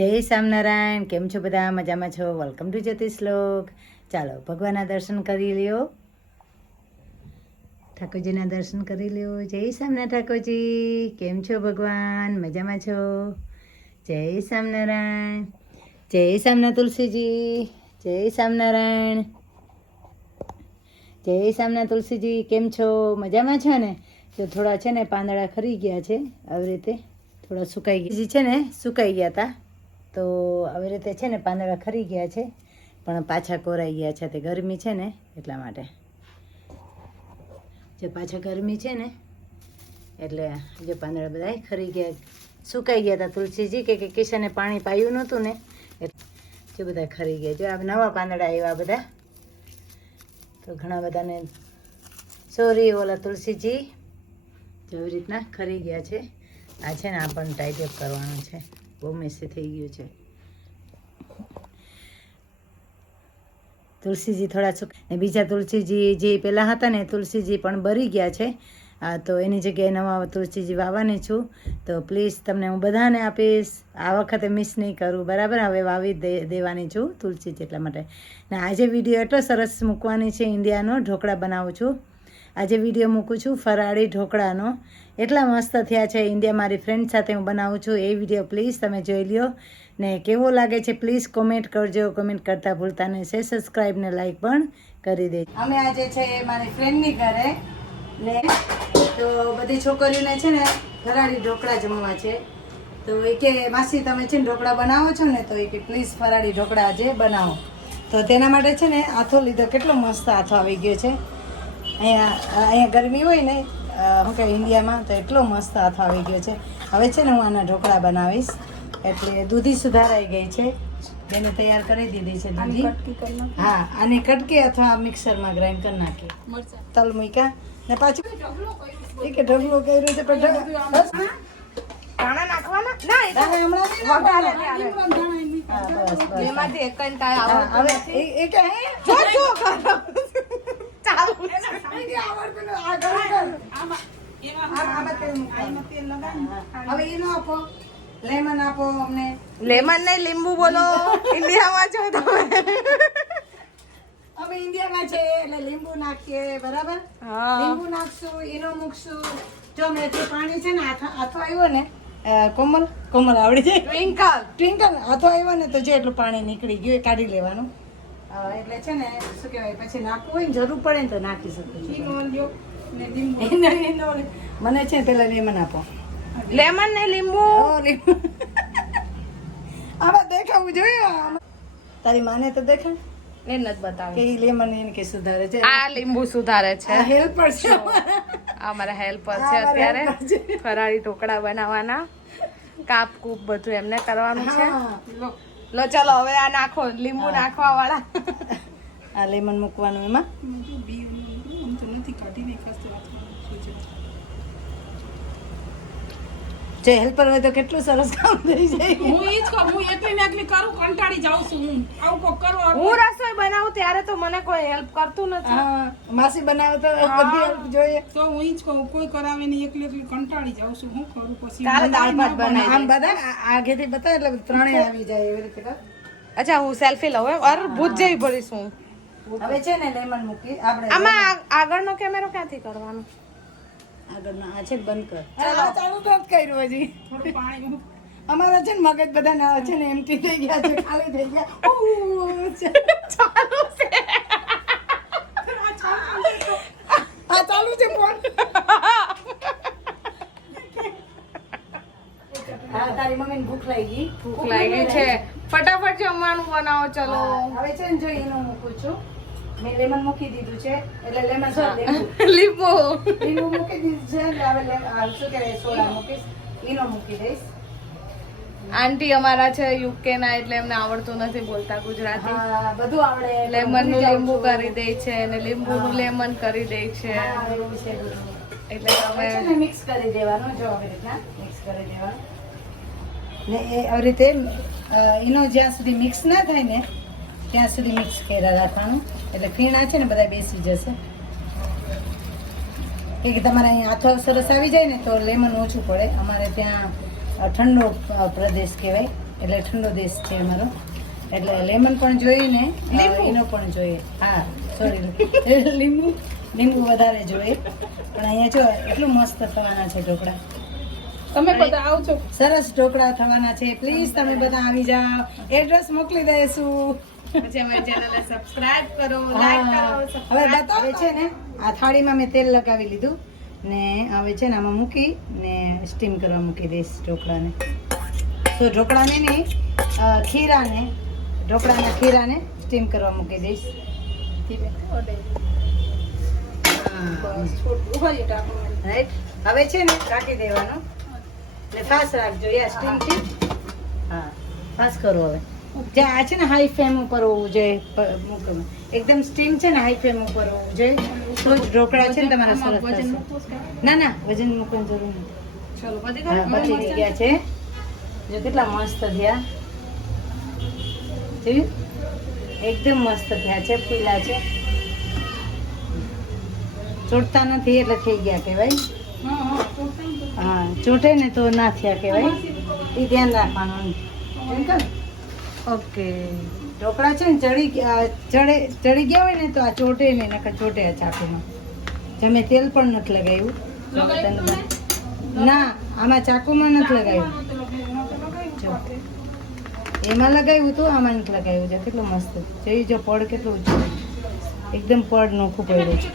જય સ્વામિનારાયણ. કેમ છો બધા? મજામાં છો? વેલકમ ટુ જ્યોતિષ શ્લોક. ચાલો ભગવાનના દર્શન કરી લ્યો, ઠાકોરજીના દર્શન કરી લ્યો. જય સ્વામિનારાયણ ઠાકોરજી. કેમ છો ભગવાન? મજામાં છો? જય સ્વામિનારાયણ. જય સ્વામિનારાયણ તુલસીજી. જય સ્વામિનારાયણ. જય સ્વામિનારાયણ તુલસીજી. કેમ છો? મજામાં છો ને? તો થોડા છે ને પાંદડા ખરી ગયા છે, આવી રીતે થોડા સુકાઈ ગયા છે ને, સુકાઈ ગયા હતા તો આવી રીતે છે ને પાંદડા ખરી ગયા છે, પણ પાછા કોરાઈ ગયા છે. તે ગરમી છે ને એટલા માટે, જે પાછા ગરમી છે ને એટલે જે પાંદડા બધા ખરી ગયા, સુકાઈ ગયા હતા. તુલસીજી કે કિશને પાણી પાયું નહોતું ને એટલે જે બધા ખરી ગયા. જો આ નવા પાંદડા આવ્યા બધા, તો ઘણા બધાને સોરી ઓલા તુલસીજી એવી રીતના ખરી ગયા છે. આ છે ને આ પણ ટાઈટ કરવાનું છે, બહુ મેસી થઈ ગયું છે. તુલસીજી થોડા ને બીજા તુલસીજી જે પહેલાં હતા ને તુલસીજી પણ બરી ગયા છે, તો એની જગ્યાએ નવા તુલસીજી વાવવાની છું. તો પ્લીઝ તમને હું બધાને આપીશ, આ વખતે મિસ નહીં કરું, બરાબર? હવે વાવી દેવાની છું તુલસી, એટલા માટે. ને આજે વિડીયો એટલો સરસ મૂકવાની છે, ઇન્ડિયાનો ઢોકળા બનાવું છું. આજે વિડીયો મૂકું છું ફરાળી ઢોકળાનો, એટલા મસ્ત થયા છે. ઇન્ડિયા મારી ફ્રેન્ડ સાથે હું બનાવું છું, એ વિડીયો પ્લીઝ તમે જોઈ લ્યો. ને કેવો લાગે છે પ્લીઝ કોમેન્ટ કરજો, કોમેન્ટ કરતાં ભૂલતા નહીં છે. સબસ્ક્રાઈબ ને લાઈક પણ કરી દે. અમે આજે છે મારી ફ્રેન્ડની ઘરે, ને તો બધી છોકરીઓને છે ને ફરાળી ઢોકળા જમવા છે. તો એ કે માસી તમે છે ને ઢોકળા બનાવો છો ને, તો એ કે પ્લીઝ ફરાળી ઢોકળા આજે બનાવો. તો તેના માટે છે ને આથો લીધો, કેટલો મસ્ત આથો આવી ગયો છે. અહીંયા ગરમી હોય ને શું કહે ઇન્ડિયામાં, તો એટલો મસ્ત આથો આવી ગયો છે. હવે છે ને હું આના ઢોકળા બનાવીશ, એટલે દૂધી સુધારાઈ ગઈ છે, બેને તૈયાર કરી દીધી છે દૂધી. હા, અને કટકી અથવા મિક્સરમાં ગ્રાઇન્ડ કરી નાખી, તલ મૂક્યા ને પાછું એ કે ઢગલો કર્યું છે, પણ દાણા નાખવાના ના, એ તો વઘારે ને આવે. બસ એમાંથી એક કંટાળ આવે. હવે એ કે જો જો ચાલુ હવે એનો આપો, લેમન આપો અમને. લેમન ને લીંબુ બોલો, ઇન્ડિયામાં છો તમે. અમે ઇન્ડિયામાં છે એટલે લીંબુ નાખીએ, બરાબર? લીંબુ નાખશું, એનો મૂકશું. જો મેથી પાણી છે ને આથો આવ્યો ને, કોમલ આવડી જાય, ટ્વિંકલ આથો આવ્યો ને, તો જે એટલું પાણી નીકળી ગયું એ કાઢી લેવાનું. એટલે છે ને શું કહેવાય, પછી નાખવું હોય ને જરૂર પડે ને તો નાખી શકું. મને છે પેલા લેમન આપો, લેમન ને લીંબુ. આમાં દેખાવું જોઈએ, તારી માને તો દેખાય એ નથી બતાવે કે લેમન એને કે સુધારે છે, આ લીંબુ સુધારે છે. હેલ્પર છે, આ મારા હેલ્પર છે અત્યારે ફરાળી ઢોકળા બનાવવાના. કાપ કૂપ બધું એમને કરવાનું છે. લો ચાલો હવે આ નાખો, લીંબુ નાખવા વાળા. આ લેમન મૂકવાનું એમાં. જે હેલ્પર હોય તો કેટલું સરસ કામ થઈ જાય. હું ઈ જ કહું, હું એકલી ને એકલી કરું, કંટાળી જાઉં છું. હું આવું કોક કરવા હું રસોઈ બનાવું ત્યારે તો મને કોઈ હેલ્પ કરતું નથી. હા, માસી બનાવે તો બધી હેલ્પ જોઈએ. તો હું ઈ જ કહું, કોઈ કરાવે નહીં, એકલી એકલી કંટાળી જાઉં છું. હું કરું પછી કાલે દાળ ભાત બનાવી આમ બધા આગેથી બતાવે એટલે ત્રણેય આવી જાય એવી રીતે કર. અચ્છા હું સેલ્ફી લઉં એમ? અરે ભૂત જેવી ભરીશું. હવે છે ને લેમન મૂકી આપણે. આમાં આગળનો કેમેરો ક્યાંથી કરવાનો? આગળનો આ છે બંધ કર. ચાલુ તો જ કર્યું હજી. થોડું પાણી અમારા છે ને મગજ બધા છે ને એમટી થઈ ગયા છે, ખાલી થઈ ગયા. ચાલુ છે. આ ચાલુ છે ફોન. હા, તારી મમ્મીને ભૂખ લાગી. ભૂખ લાગી છે, ફટાફટ જમવાનું બનાવો ચલો. હવે છે ને જો એનું મૂકું છું, મેં લેમન મૂકી દીધું છે, એટલે લેમન લીંબુ લીંબુ મૂકી દીધું છે, એટલે હવે શું કહેવાય સોડા મૂકીશ, ઈનો મૂકી દઈશ. આંટી અમારા છે યુકે ના, એટલે એમને આવડતું નથી બોલતા ગુજરાતી. હા, બધું આવડે. લેમન નું લીંબુ કરી દે છે અને લીંબુ નું લેમન કરી દે છે, હા, એવું છે બધું. એટલે હવે છે તમે ને મિક્સ કરી દેવાનું, જો આવી રીતના મિક્સ કરી દેવાનું. ને એ આવી રીતે એનો જ્યાં સુધી મિક્સ ના થાય ને ત્યાં સુધી મિક્સ કર્યા રાખવાનું, એટલે ફીણા છે ને બધા બેસી જશે. કે તમારે અહીંયા આથો સરસ આવી જાય ને તો લેમન ઓછું પડે. અમારે ત્યાં ઠંડો પ્રદેશ કહેવાય, એટલે ઠંડો દેશ છે અમારો, એટલે લેમન પણ જોઈએ ને એનો પણ જોઈએ. હા સોરી, લીંબુ વધારે જોઈએ. પણ અહીંયા જો એટલું મસ્ત થવાના છે ઢોકળા. તમે બધા આવજો. સરસ ઢોકળા થવાના છે. પ્લીઝ તમે બધા આવી જાઓ. એડ્રેસ મોકલી દઈશું. પછી અમારી ચેનલને સબસ્ક્રાઇબ કરો, હા. લાઈક કરો, હવે સબસ્ક્રાઇબ હવે છે ને આ થાળીમાં મેં તેલ લગાવી લીધું ને હવે છે ને આમાં મૂકી ને સ્ટીમ કરવા મૂકી દઈશ ઢોકળાને. તો ઢોકળાને નહીં ઢોકળાના ખીરાને સ્ટીમ કરવા મૂકી દઈશ. રાઈટ. હવે છે ને રાખી દેવાનું ને ફાસ્ટ રાખજો. યા સ્ટીમથી હા ફાસ્ટ કરો. હવે જે આ છે ને હાઈ ફ્લેમ ઉપર હોવું જોઈએ. એકદમ સ્ટીમ છે ને હાઈ ફ્લેમ ઉપર હોવું જોઈએ તો જ ઢોકળા છે ને તમારા સરસ થશે. ના ના વજન મૂકવાની જરૂર નથી. ચલો બધી હા, બચી ગયા છે. જો કેટલા મસ્ત થયા. જોયું? એકદમ મસ્ત થયા છે, ફૂલા છે. ચોટતા નથી એટલે થઈ ગયા કહેવાય. હા ચોટે ને તો ના થયા કહેવાય. એ ધ્યાન રાખવાનું. ઓકે. ઢોકળા છે ને ચડી ગયા હોય ને તો આ ચોટે ને નકર ચોટે આ ચાકુમાં. જો મેં તેલ પણ નથી લગાવ્યું. ના આમાં ચાકુમાં નથી લગાવ્યું. જો એમાં લગાવ્યું તો આમાં નથી લગાવ્યું છે. કેટલું મસ્ત જોઈ. જો પડ કેટલું ઊંચું, એકદમ પડ નોખું પડ્યું છે.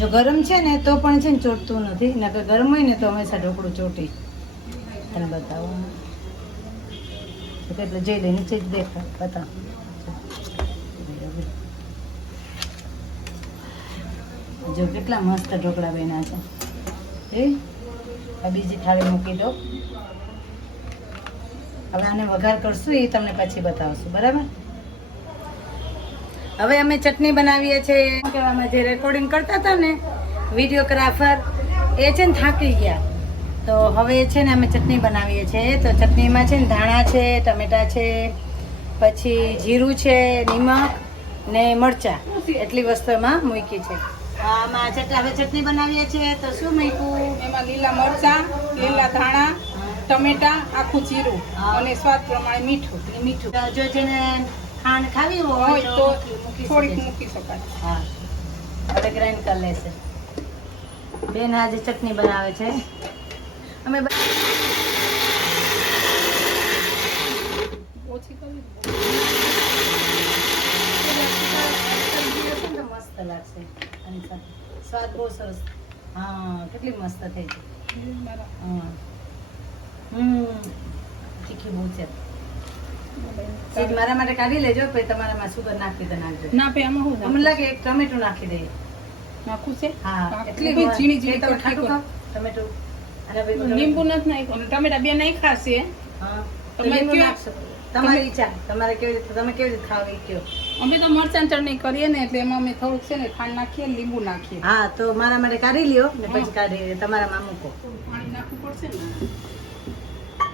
જો ગરમ છે ને તો પણ છે ને ચોટતું નથી. નકર ગરમ હોય ને તો હંમેશા ઢોકળું ચોટી. તને બતાવો એટલે જઈ લે નીચે જ દેખા બતાવ. જો કેટલા મસ્ત ઢોકળા બન્યા છે. એ બીજી થાળી મૂકી દો. હવે આને વઘાર કરશું એ તમને પછી બતાવશું. બરાબર. હવે અમે ચટણી બનાવીએ છીએ. અમે જે રેકોર્ડિંગ કરતા હતા ને વિડીયોગ્રાફર એ છે ને થાકી ગયા તો હવે છે ને અમે ચટણી બનાવીએ છીએ. તો ચટણીમાં છે ને ધાણા છે, ટમેટા છે, પછી જીરું છે, નિમક ને મરચાં, એટલી વસ્તુ એમાં મૂકી છે. આમાં હવે ચટણી બનાવીએ છીએ તો શું મૂક્યું એમાં લીલા મરચાં, લીલા ધાણા, ટમેટા, આખું જીરું અને સ્વાદ પ્રમાણે મીઠું. મીઠું. જો જેને ખાંડ ખાવી હોય હોય તો તો મૂકી થોડીક શકે છે. મૂકી શકાય. હા હવે ગ્રાઇન્ડ કરી લેશે. બેન આજે ચટણી બનાવે છે. અમે ઓછી કરવી. મસ્ત લાગશે આની સાથે. સ્વાદ બહુ સરસ. હા કેટલી મસ્ત થઈ છે. હા તીખી બહુ છે. સીધ મારા માટે કાઢી લેજો પછી તમારામાં સુગર નાખી દે નાખજો. ના પે આમાં હું મને લાગે એક ટમેટું નાખી દઈએ. નાખું છે. હા એટલી બધી ઝીણી ઝીણી તમે કટકી ખાટું કરો. ખાઓ ટમેટું અને પછી લીંબુ નથી નાખ્યું. ટમેટા બે નાખ્યા છે. હા તો તમે લીંબુ કયો? નાખશો. તમારી ઈચ્છા. તમે કેવી રીતે ખાવ એ કયો. અમે તો મરચાં ચટણી કરીએ ને એટલે એમાં અમે થોડુંક છે ને ખાંડ નાખીએ ને લીંબુ નાખીએ. હા તો મારા માટે કાઢી લ્યો ને પછી કાઢી તમારામાં મૂકો. પાણી નાખવું પડશે ને.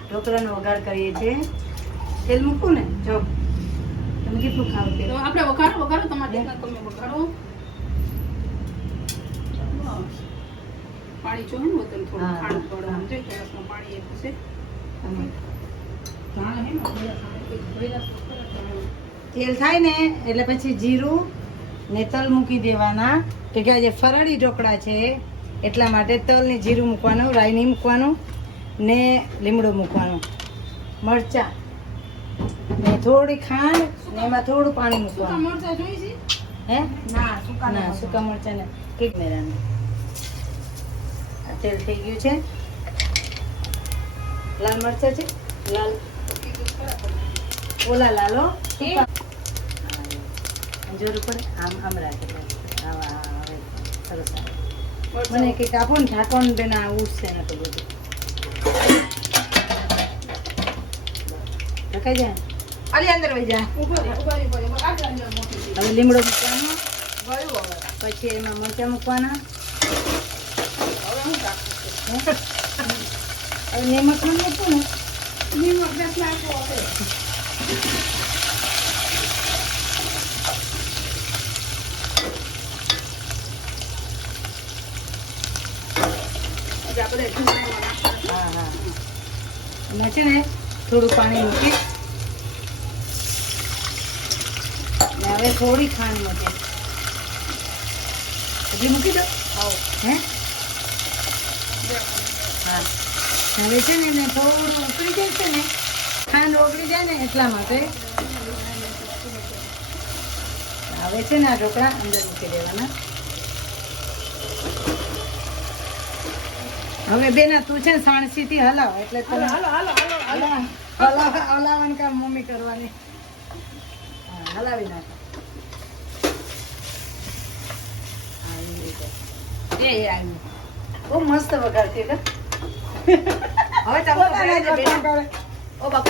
ઢોકળાનો વઘાર કરીએ છીએ. તેલ મૂકું ને જો તમે કેટલું ખાવ તેલ. તો આપણે વઘારો તમારે તમે વઘારો. પાણી જોયું ને તમે થોડું હા, ખાંડ હા. પડવાનું જોઈએ. થોડાકમાં પાણી એટલું છે. ધાણા હે ને તેલ થાય ને એટલે પછી જીરું ને તલ મૂકી દેવાના. તો કે આજે ફરાળી ઢોકળા છે એટલા માટે તલ ને જીરું મૂકવાનું, રાઈ નહીં મૂકવાનું ને લીમડો મૂકવાનો, મરચાં ને થોડી ખાંડ ને એમાં થોડું પાણી સૂકા મૂકવાનું. મરચાં જોઈ છે? હે ના સૂકા ના સૂકા મરચાં ને કેક મેરાનું. આ તેલ થઈ ગયું છે. લાલ મરચાં છે લાલ ઓલા લાલો જરૂર પડે આમ રાખે આવા હવે સરસ આવે. મને કંઈક આપો ને ઢાંકણ બેન આવું છે ને તો બધું ઢકાઈ જાય. આલી અંદર વહી જાય. હવે લીમડો મૂકવાનો, પછી એમાં મરચાં મૂકવાના. હવે નિમક પણ મૂકવું ને. જ આ બધા ઢોકળામાં નાખવાના. હા હા એમાં છે ને થોડું પાણી મૂકી ને હવે થોડી ખાંડ મૂકી હજી મૂકી દો હે હા હવે છે ને એને થોડું ઉકળી જાય છે ને ખાંડ ઓગળી જાય ને એટલા માટે હવે છે ને આ ઢોકળા અંદર મૂકી દેવાના. હવે બેના તું છે ને સાણસીથી હલાવ એટલે તને હલાવવાનું કામ મમ્મી કરવાની. હા હલાવી નાખ. આવી રીતે એ આવ્યું. બહુ મસ્ત વઘારતી છે. હવે તમે પોતાના જ વઘાર કરે. ઓ બાપા